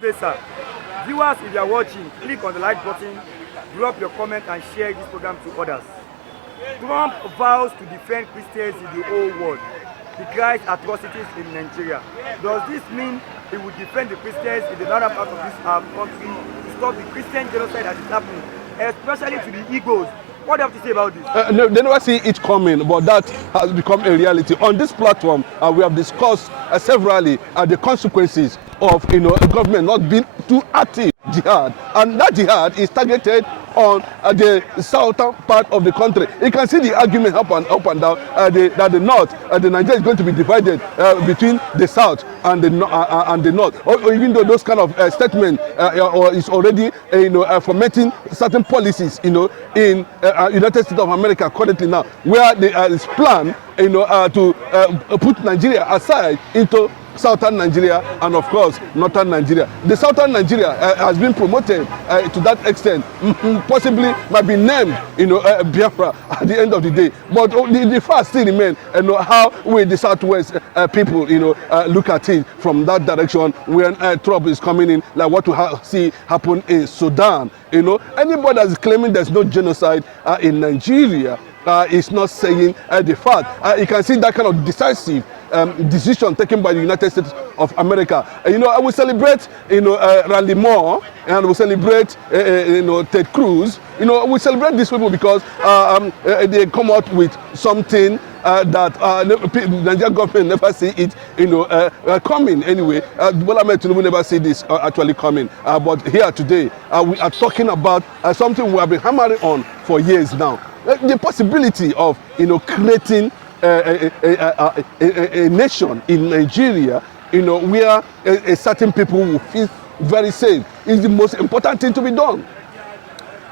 Good day, sir. Viewers, if you are watching, click on the like button, drop your comment and share this program to others. Trump vows to defend Christians in the whole world. He cries atrocities in Nigeria. Does this mean he would defend the Christians in the northern part of this country to stop the Christian genocide that is happening, especially to the Igbos? What do you have to say about this? No, they never see it coming, but that has become a reality. On this platform, we have discussed severally the consequences of a government not being too active jihad, and that jihad is targeted on the southern part of the country. You can see the argument up and down that the north, the Nigeria is going to be divided between the south and the north. Or even though those kind of statements is already fomenting certain policies, in United States of America currently now, where there is plan, to put Nigeria aside into southern Nigeria and of course northern Nigeria. The southern Nigeria has been promoted to that extent, possibly might be named Biafra at the end of the day, but the fact still remains how will the southwest people look at it from that direction when trouble is coming in, like what we see happen in Sudan. Anybody that is claiming there's no genocide in Nigeria is not saying the fact. You can see that kind of decisive decision taken by the United States of America. I will celebrate, Randy Moore, and we celebrate, Ted Cruz. We celebrate these people because they come out with something that the Nigerian government never see it, coming anyway. Bola Ahmed Tinubu never see this actually coming. But here today, we are talking about something we have been hammering on for years now. The possibility of, creating a nation in Nigeria, where a certain people will feel very safe is the most important thing to be done.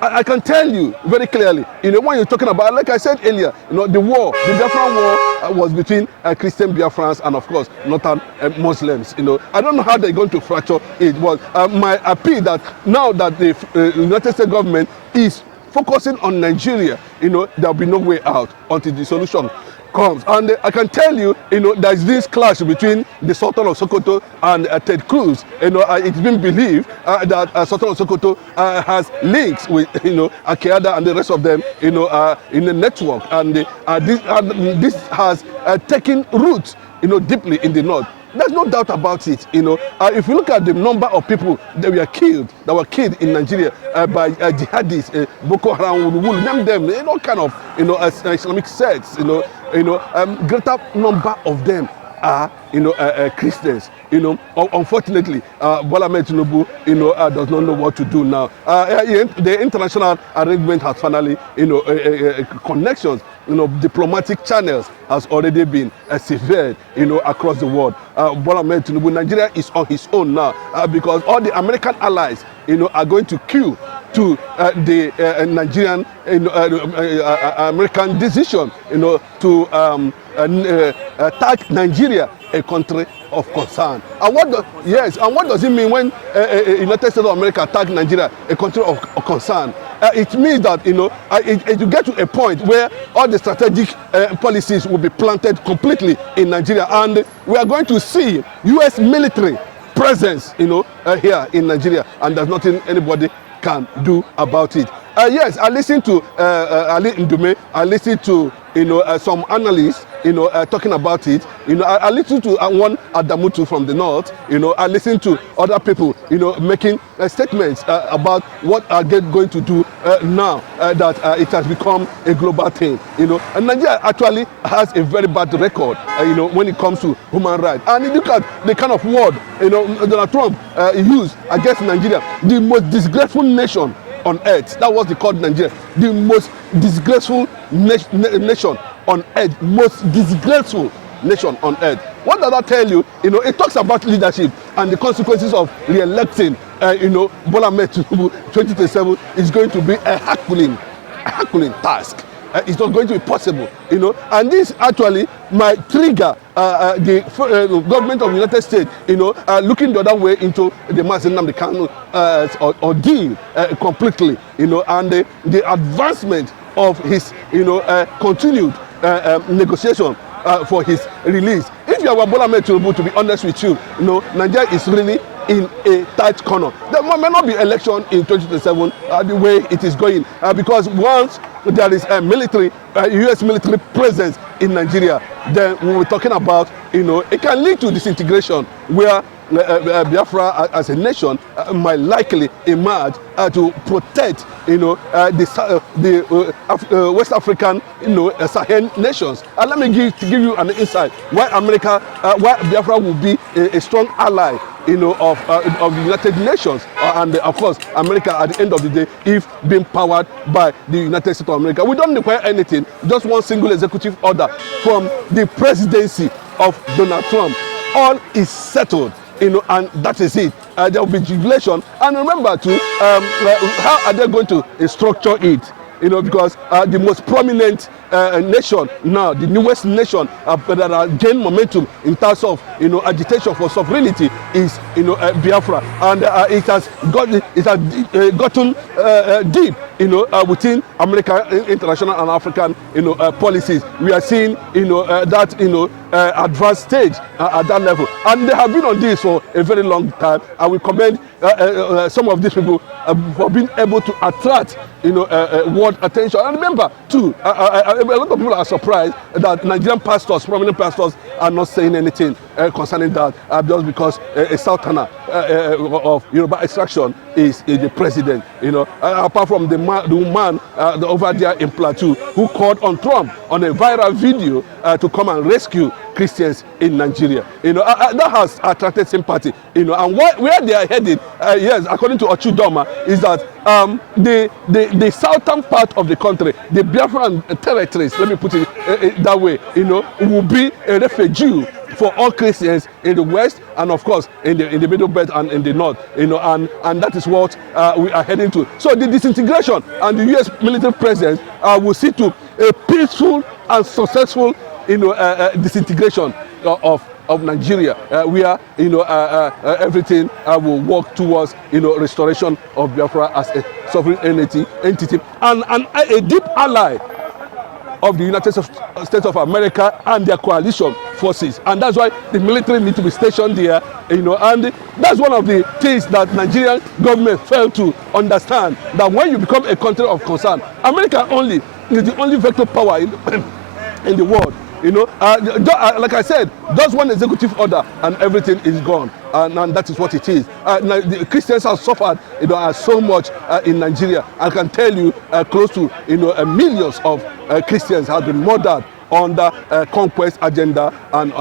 I can tell you very clearly, when you're talking about, like I said earlier, the war, the Bafra war was between Christian Biafrans and, of course, northern Muslims. I don't know how they're going to fracture it. But my appeal that now that the United States government is focusing on Nigeria, there'll be no way out until the solution comes. And I can tell you, there's this clash between the Sultan of Sokoto and Ted Cruz. It's been believed that Sultan of Sokoto has links with, Al-Qaeda and the rest of them, in the network. And this has taken roots, deeply in the north. There's no doubt about it. If you look at the number of people that were killed in Nigeria by jihadists, Boko Haram, we'll name them, all kind of, Islamic sects, greater number of them are, Christians. Unfortunately, Bola Ahmed Tinubu, does not know what to do now. The international arrangement has finally, connections, diplomatic channels has already been severed, across the world. Bola Ahmed Tinubu, Nigeria is on his own now because all the American allies, are going to queue to the Nigerian, American decision, to tag Nigeria a country of concern. And what does it mean when United States of America tag Nigeria a country of concern? It means that you get to a point where all the strategic policies will be planted completely in Nigeria, and we are going to see U.S. military presence, here in Nigeria, and there's nothing anybody can do about it. Yes, I listened to Ali Ndume. I listened to some analysts, talking about it. I listened to one Adamutu from the north. I listened to other people, making statements about what are they going to do now that it has become a global thing. And Nigeria actually has a very bad record, when it comes to human rights. And you look at the kind of word, Donald Trump used against Nigeria, the most disgraceful nation on earth. That was the called Nigeria, the most disgraceful nation on earth, most disgraceful nation on earth. What does that tell you? It talks about leadership and the consequences of re-electing. Bola Ahmed Tinubu 2027 is going to be a Herculean task. It's not going to be possible, and this actually might trigger the government of the United States, looking the other way into the Mazi Nnamdi Kanu ordeal completely, and the advancement of his, continued negotiation for his release. If you are Bola Ahmed Tinubu, to be honest with you, Nigeria is really in a tight corner. There may not be election in 2027 the way it is going, because once there is a military, US military presence in Nigeria, then we were talking about, it can lead to disintegration where Biafra as a nation might likely emerge to protect, the West African, Sahel nations. And let me give you an insight why why Biafra will be a strong ally, of the United Nations, and of course America at the end of the day, if being powered by the United States of America. We don't require anything, just one single executive order from the presidency of Donald Trump. All is settled, and that is it. There will be jubilation. And remember too, how are they going to structure it? Because the most prominent nation now, the newest nation that are gain momentum in terms of agitation for sovereignty is Biafra, and it has gotten deep within American, international, and African policies. We are seeing that advanced stage at that level, and they have been on this for a very long time. I will commend some of these people for being able to attract world attention. And remember too, a lot of people are surprised that Nigerian pastors, prominent pastors, are not saying anything concerning that, just because a Sultan of Yoruba extraction is the president. Apart from the woman over there in Plateau who called on Trump on a viral video to come and rescue Christians in Nigeria. That has attracted sympathy. And where they are headed, yes, according to Ochudoma, is that the southern part of the country, the Biafran territories, let me put it that way, will be a refugee for all Christians in the west, and of course in the middle belt and in the north, and that is what we are heading to. So the disintegration and the US military presence will see to a peaceful and successful disintegration of Nigeria, where everything will work towards restoration of Biafra as a sovereign entity and a deep ally of the United States of America and their coalition forces. And that's why the military need to be stationed there, and that's one of the things that Nigerian government failed to understand, that when you become a country of concern, America only is the only vector power in the world. Like I said, just one executive order and everything is gone, and that is what it is. The Christians have suffered, so much in Nigeria. I can tell you, close to millions of Christians have been murdered under Conquest agenda and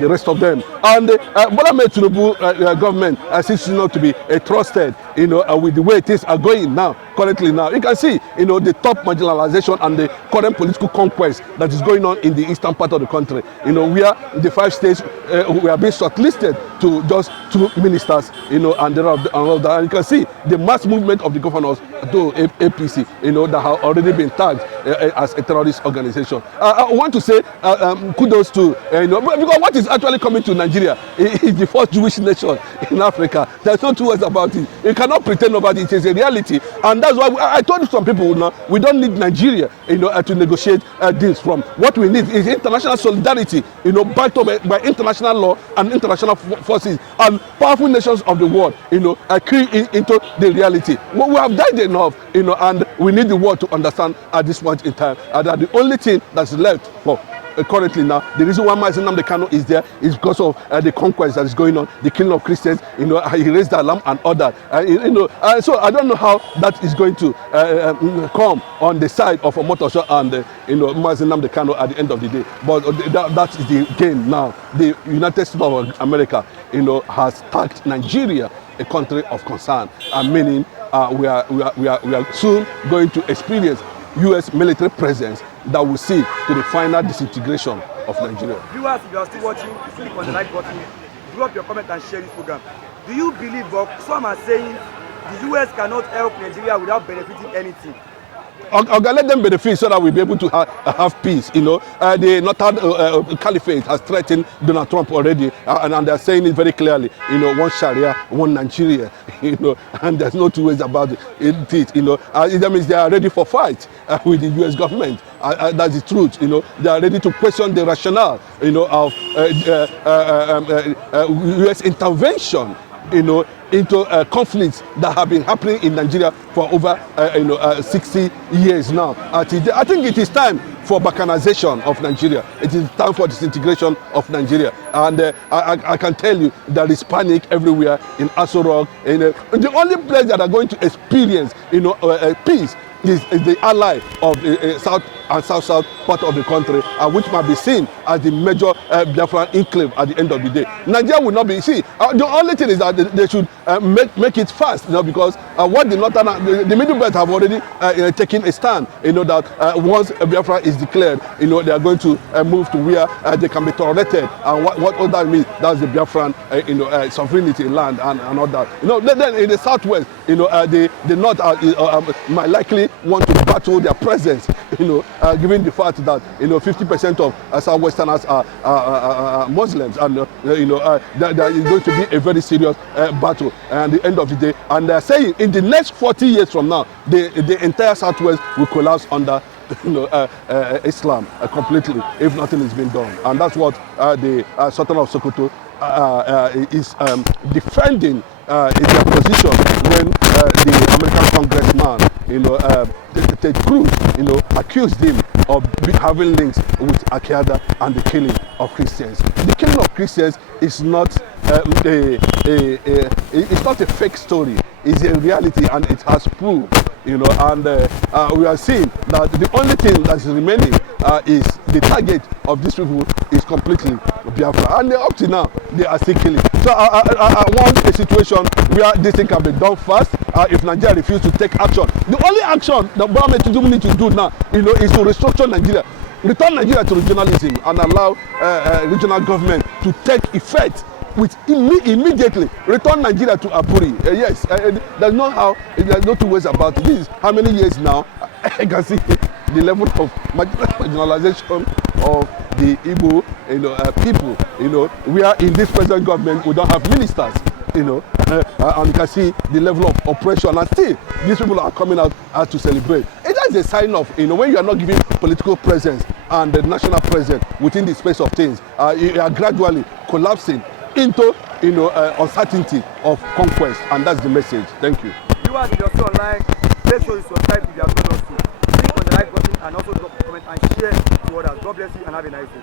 the rest of them. And Bola Tinubu government seems not to be trusted, with the way things are going now, currently now. You can see, the top marginalization and the current political conquest that is going on in the eastern part of the country. Where the 5 states we are being shortlisted to just 2 ministers, and all that. And you can see the mass movement of the governors to APC, that have already been tagged as a terrorist organization. I want to say kudos to, because what is actually coming to Nigeria is the first Jewish nation in Africa. There's no two words about it. You cannot pretend about it. It is a reality, and that's why I told some people, we don't need Nigeria, to negotiate deals from. What we need is international solidarity, backed up by international law and international forces and powerful nations of the world, key into the reality. Well, we have died enough, and we need the world to understand at this point in time that the only thing that's left for currently now, the reason why Mazi Nnamdi Kanu is there is because of the conquest that is going on, the killing of Christians. He raised the alarm and all that. So I don't know how that is going to come on the side of Omotosho and Mazi Nnamdi Kanu at the end of the day. But that is the game now. The United States of America, has tagged Nigeria a country of concern, meaning we are soon going to experience U.S. military presence that will see to the final disintegration of Nigeria. Viewers, if you are still watching, click on the like button, drop your comment and share this program. Do you believe, but some are saying the U.S. cannot help Nigeria without benefiting anything? Okay, let them benefit so that we'll be able to have peace. The Northern Caliphate has threatened Donald Trump already, and they're saying it very clearly. One Sharia, one Nigeria. And there's no two ways about it. That means they are ready for fight with the U.S. government. That's the truth. They are ready to question the rationale, of U.S. intervention into conflicts that have been happening in Nigeria for over 60 years now. I think it is time for balkanization of Nigeria. It is time for disintegration of Nigeria. And I can tell you there is panic everywhere in Aso Rock. The only place that are going to experience peace is the ally of the south and south part of the country, which might be seen as the major Biafran enclave at the end of the day. Nigeria will not be. The only thing is that they should make it fast, because what the northern, the middle belt have already taken a stand. That once Biafra is declared, they are going to move to where they can be tolerated. And what all that means, that's the Biafran, sovereignty land and all that. Then in the southwest, the north might likely want to battle their presence, given the fact that 50% of Southwesterners are Muslims, and there is going to be a very serious battle at the end of the day. And they're saying in the next 40 years from now, the entire Southwest will collapse under Islam completely if nothing is being done. And that's what the Sultan of Sokoto is defending in their position when the American congressman, Ted Cruz, accused him of having links with Al-Qaeda and the killing of Christians. The killing of Christians is not it's not a fake story. It's a reality, and it has proved. And we are seeing that the only thing that is remaining is the target of these people is completely Biafra, and up to now they are still killing. So I want a situation where this thing can be done fast. If Nigeria refuses to take action, the only action the government Tinubu need to do now, is to restructure Nigeria, return Nigeria to regionalism, and allow regional government to take effect with immediately. Return Nigeria to Aburi. Yes, there's no two ways about it. This is how many years now? I can see the level of marginalization of the Igbo people. We are in this present government, we don't have ministers, and you can see the level of oppression, and still these people are coming out to celebrate. It is a sign of, when you are not giving political presence and the national presence within the space of things, you are gradually collapsing into uncertainty of conquest, and that's the message. Thank you. Viewers, if you're still online, make sure you subscribe if you have not done so. Click on the like button and also drop a comment and share to others. God bless you and have a nice day.